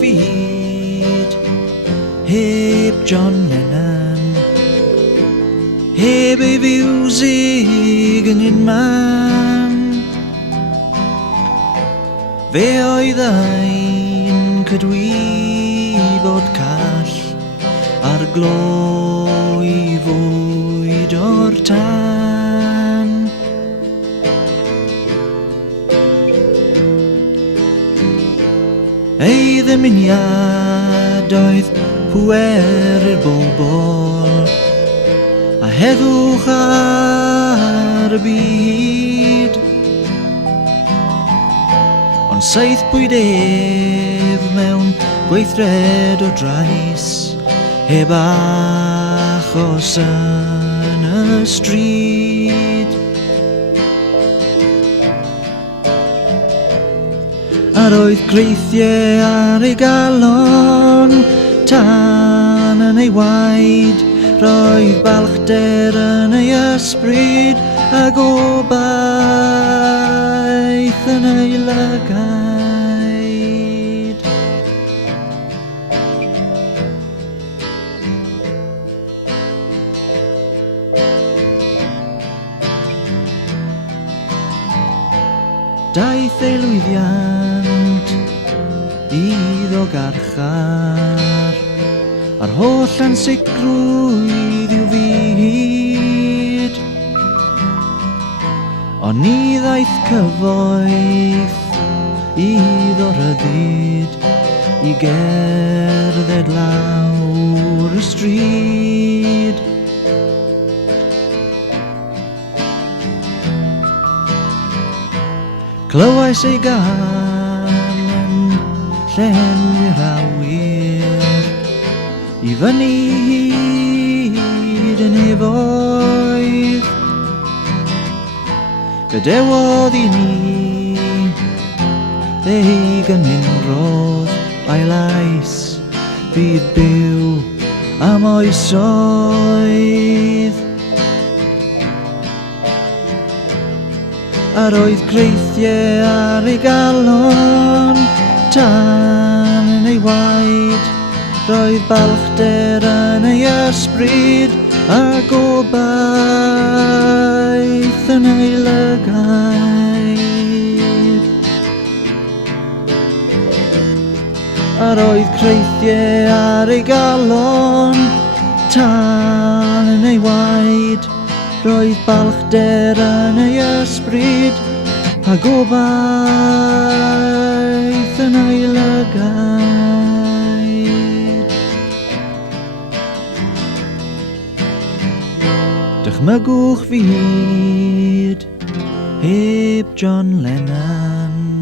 fi hyd heb John Lennon, heb ei fiwsig yn un man. Fe oedd ein cydwybod call ar glo i fwyd o'r tan. Ei ddymuniad oedd pwer i'r bobl, a heddwch ar y byd. Ond saith bwydedd mewn gweithred o drais, heb achos yn y stryd. A roedd creithiau ar ei galon, tan yn ei waed, roedd balchder yn ei ysbryd, a gobaith yn ei lygaid. Daeth ei lwyddiant iddo garchar, a'r holl ansicrwydd i'w fyd. Ond ni ddaeth cyfoeth iddo ryddid i gerdded lawr y stryd. Clywais ei gan yn llenwi'r awyr, i fyny hyd yn efoedd. Gadewodd i ni ddeugan minrodd a'i lais, bydd byw am oesoedd. A roedd creithiau ar ei galon, tan yn ei waed, roedd balchder yn ei ysbryd, a gobaith yn ei lygaid. A roedd creithiau ar ei galon, tan yn ei waed, roedd balchder yn ei ysbryd, a gobaith yn ei lygaid. Dychmygwch fi hyd heb John Lennon,